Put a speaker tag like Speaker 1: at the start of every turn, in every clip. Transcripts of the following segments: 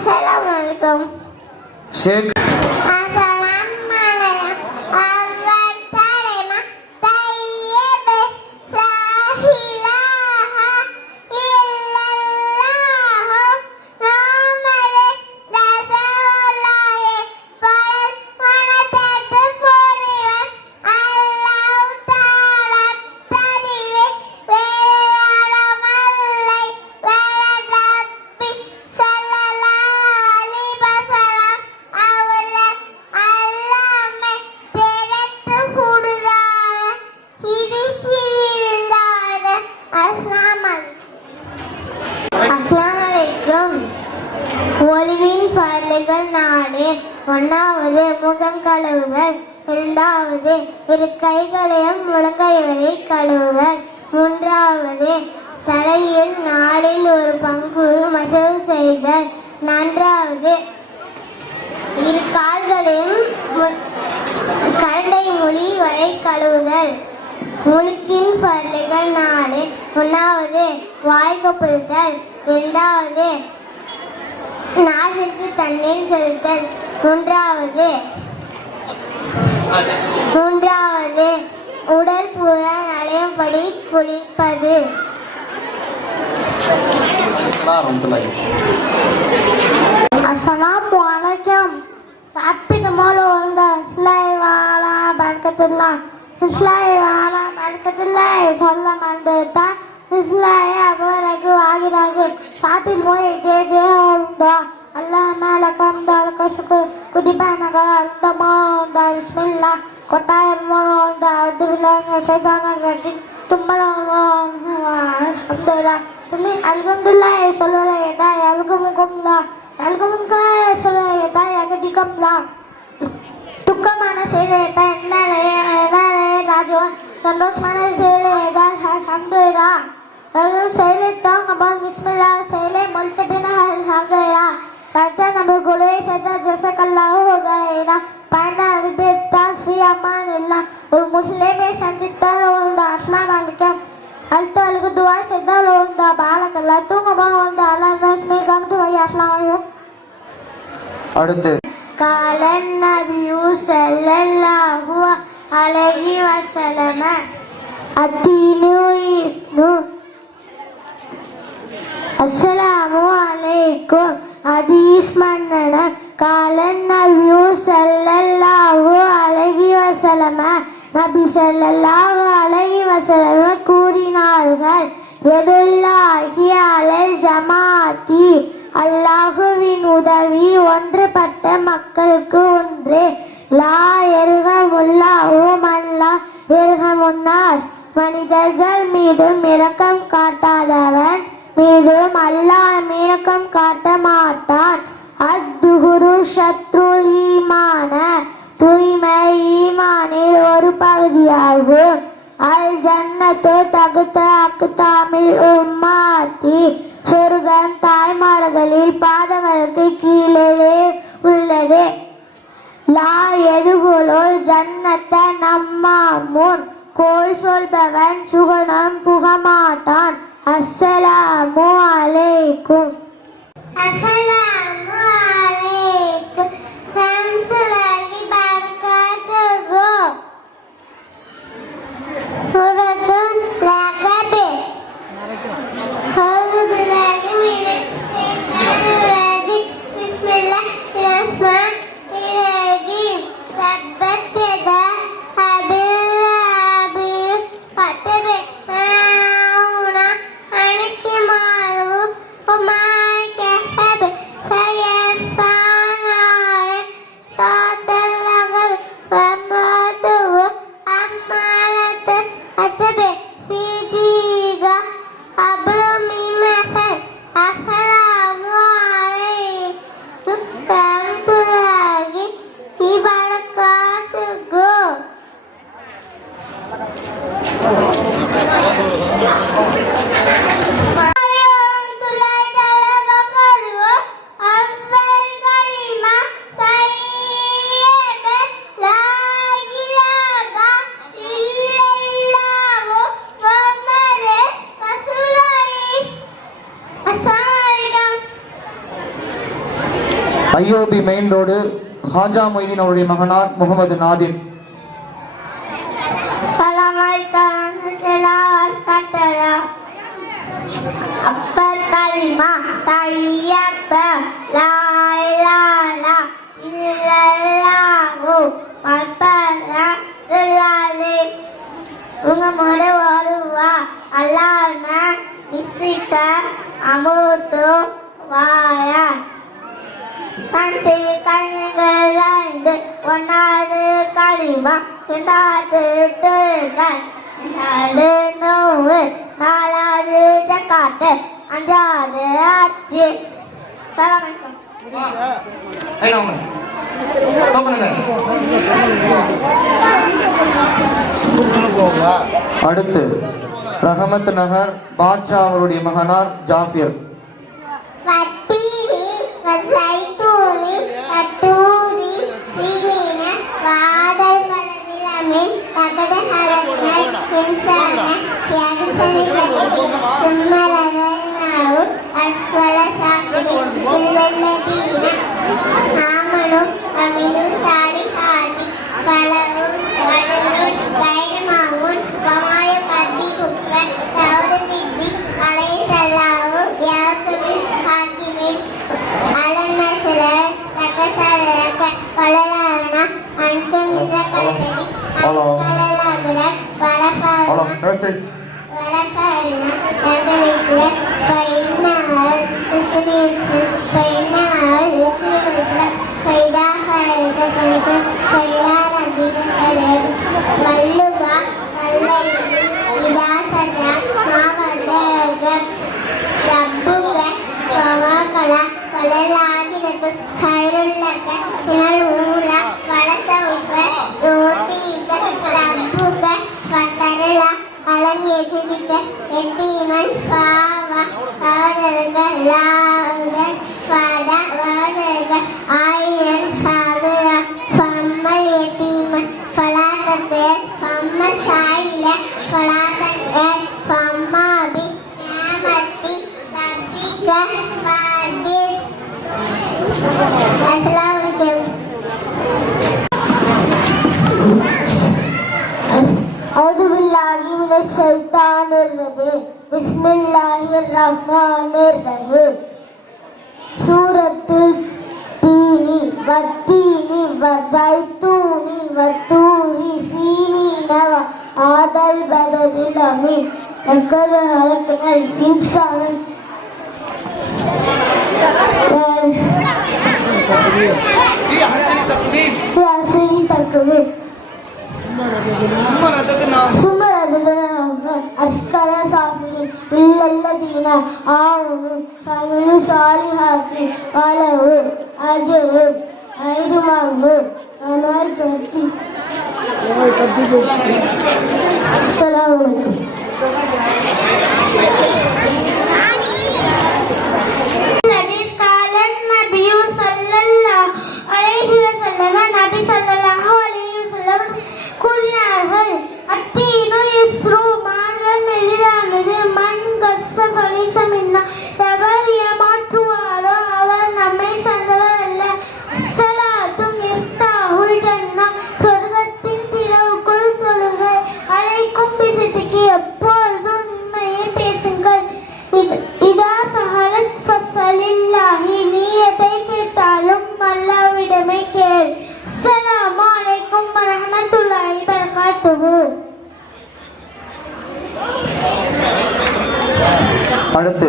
Speaker 1: செய்வது அஸ்ஸலாமு அலைக்கும்
Speaker 2: இரண்டாவது இரு கைகளையும் முழங்கைவரை கழுவுவர். மூன்றாவது தலையில் நாளில் ஒரு பங்கு மசவு செய்தல். நான்காவது இரு கால்களையும் கரண்டை மொழி வரை கழுவுதல். முழுக்கின் பல்லுகள் நாலு ஒன்றாவது வாய்க்கப்படுத்தல் இரண்டாவது நாசிற்கு தண்ணீர் செலுத்தல். மூன்றாவது மூன்றாவது உடல் பூரா நலையும்படி குளிப்பது. Assalamu alaikum. சாப்பிட்டு மூல வந்த இஸ்லாய் வாழா பறக்கத்தில்லா இஸ்லாய் வாழா பறக்கத்தில்லா சொல்ல மறந்துட்டா இஸ்லாய் அவருக்கு ஆகிறாகு சாப்பிட்டு போய் தேதே আল্লাহ লাকাম দল কসুকে, কুদিবানা গাল দমন দা বিসমিল্লাহ। কোতায় মরন দা দুলান শাইতানা রাজিম? তুমাল আলহামদুলিল্লাহ। তুমি আলহামদুলিল্লাহ সলরে দা আলগম কমলা। আলগম কায় সলরে দা আগে দিকমলা দুঃখ মানুষের তাই না রে না রে, রাজন। সন্তোষ মানুষের দা আলহামদুলিল্লাহ। সেলে টং আবার বিসমিল্লাহ সেলে বলতে বিনা আলহামদুলিল্লাহ। நம்ம குருவை சேர்ந்தா ஜசகல்லாஹு ஹுகைனா பயண அறிவித்தால் ஃபி அமான் இல்லா ஒரு முஸ்லீமை சந்தித்தால் உண்டு அஸ்லாம் அளிக்கம் அடுத்தவளுக்கு துவா செய்தால் உண்டு பாலக்கல்லா தூங்கமா உண்டு அலாம் ரோஸ்மி கமத்து வை அஸ்லாம் அடுத்து.
Speaker 1: காலன் நபியூ செல்லல்லாஹு அலஹி வசலம அத்தீனு இஸ்னு அஸ்ஸலாமு அலைக்கும். ஹதீஸ் மன்னன காலன் நபியு ஸல்லல்லாஹு அலைஹி வஸல்லம. நபி ஸல்லல்லாஹு அலைஹி வசலம கூறினார்கள் எதுல்லாஹி அலல் ஜமாத்தி அல்லாஹுவின் உதவி ஒன்றுபட்ட மக்களுக்கு ஒன்று. லா எருகமுல்லாஹு மல்லா எருகமுன்னாஸ் மனிதர்கள் மீதும் இரக்கம் காட்டாதவன் மீதும் அல்லாஹ் இரக்கம் காட்ட மாட்டான் அத்துகுரு ஷத்ருல் ஈமான தூய்மை ஈமானில் ஒரு பகுதியாகும் அல் ஜன்னத்து தகுத்த அக்குதாமில் உம்மாத்தி. சொர்க்கம் தாய்மார்களில் பாதங்களுக்கு கீழே உள்ளது. லா எதுகுலோல் ஜன்னத்தை நம்மாமுன். கோல் சொல்பவன் சுகனம் புகமாட்டான் அஸ்ஸலாமு அலைக்கும் அஸ்ஸலாமு
Speaker 3: IOB main road Haja Moin அவருடைய மகனார் முகமது நாதிர்.
Speaker 2: அப்பர் கலிமா தையப்ப லாயிலாலா இல்லல்லாஹு மற்பர இல்லாலே உங்க வருவா அல்லாம நிசிக்க அமுத்து வாயா சந்தி கண்ணுகள் ஒன்னாவது களிமா இரண்டாவது தூக்கல் நாலு நோவு நாலாவது ஜக்காத்து அஞ்சாவது ஆட்சி.
Speaker 3: அடுத்து ரஹமத் நகர் பாட்ஷா அவருடைய மகனார் ஜாஃபிர்.
Speaker 1: பலதிலமே கதட ஹரத்னல் ஹிம்சான சியாகசனி கட்டி சும்மரதனாவு அஸ்வல لك فإنها العسر يسرا فإنها العسر يسرا فإذا فرغت فانصب فإلى ربك فارغب واللغة والليل إذا سجى ما ودعك ربك وما قلى وللآخرة خير لك من الأولى ولسوف சிரிக்க எத்தீமன் ஃபாவா அவதற்க லாவுடன் ஃபாதா அவதற்க ஆயிரன் ஃபாதுரா ஃபம்மல் எத்தீமன் ஃபலாக்கத்தேர் ஃபம்ம சாயில ஃபலாக்கத்தேர் ஃபம்மாபி
Speaker 2: நேமத்தி ரப்பிக்க ஃபாதிஸ் الشيطان الرجيم بسم الله الرحمن الرحيم سورة التين والتين والزيتون والطور سينين وهذا البلد الأمين لقد خلقنا الإنسان
Speaker 3: في أحسن تقويم
Speaker 2: في أحسن تقويم
Speaker 3: ثم رددناه
Speaker 2: ثم رددناه أسكر سافلين إلا الذين آمنوا وعملوا الصالحات ولهم أجر غير ممنون وملائكة السلام عليكم
Speaker 3: அடுத்து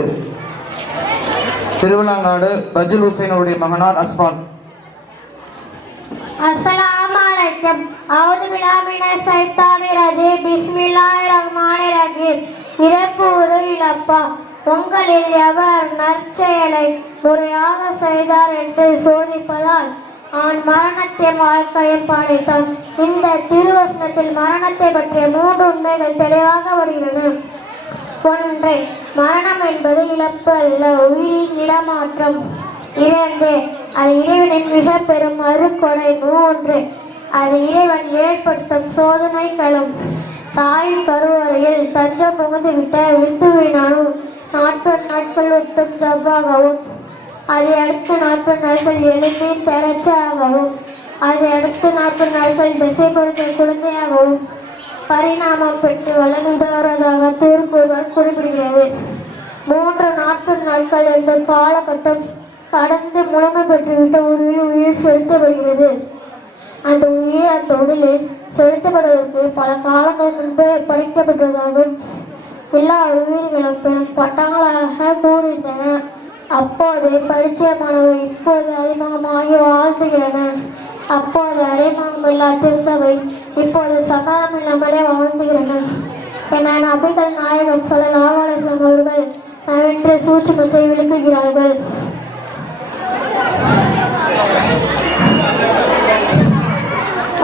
Speaker 3: திருவிழாங்காடு பஜுல் ஹுசைன் மகனார் அஸ்பான்.
Speaker 2: அஸ்ஸலாமு அலைக்கும் அவுது பிலாமின சைத்தானி ரஜி பிஸ்மில்லாஹிர் ரஹ்மானிர் ரஹீம். இறப்பூறு இழப்பா. உங்களில் எவர் நற்செயலை முறையாக செய்தார் என்று சோதிப்பதால் அவன் மரணத்தின் வாழ்க்கையும் பாடித்தான் இந்த திருவசனத்தில் மரணத்தை பற்றிய மூன்று உண்மைகள் தெளிவாக வருகிறது. ஒன்று மரணம் என்பது இழப்பு அல்ல உயிரின் இடமாற்றம். இரண்டு அது இறைவனின் மிக பெரும் அருக்கொடை மூன்று அது இறைவன் ஏற்படுத்தும் சோதனைகளும். தாயின் கருவறையில் தஞ்சம் புகுந்து விட்ட நாற்பது நாட்கள் விட்டும் ஜவ்வாகவும் அதை அடுத்த நாற்பது நாட்கள் எளிமையின் தரச்சாகவும் அதை அடுத்த நாற்பது நாட்கள் திசை பொறுத்த குழந்தையாகவும் பரிணாமம் பெற்று வளர்ந்து திருக்குறள் குறிப்பிடுகிறது. மூன்று நாற்பது நாட்கள் என்ற காலகட்டம் கடந்து முழுமை பெற்றுவிட்ட உருவில் உயிர் செலுத்தப்படுகிறது. அந்த உயிர் அந்த உடலில் செலுத்தப்படுவதற்கு பல காலங்கள் முன்பே பறிக்கப்பட்டதாகவும் எல்லா உயிர்களும் பெரும் பட்டங்களாக கூறியிருந்தன அப்போது பரிச்சயமானவை இப்போது அறிமுகமாகி வாழ்த்துகிறன அப்போது அறிமுகமில்லா திருந்தவை. இப்போது சமாதம் இல்லாமலே வாழ்ந்துகிறன. என நபிகள் நாயகம் சொல்ல நாகாலேஸ்வரம் அவர்கள் நவென்ற சூட்சமத்தை விளக்குகிறார்கள்.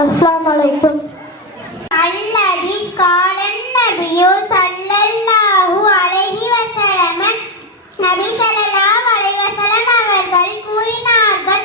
Speaker 2: அஸ்லாம் அலைக்கும்.
Speaker 1: காலன் நபியோ சல்லல்லாஹு அலைஹி வஸல்லம். நபி ஸல்லல்லாஹு அவர்கள் கூறினார்கள்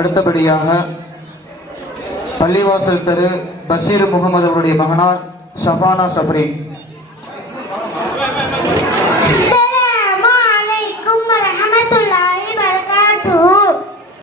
Speaker 3: அடுத்தபடியாக பள்ளிவாசல் தெரு பஷீர் முகமது அவருடைய மகனார் ஷஃபானா ஷஃப்ரீன்.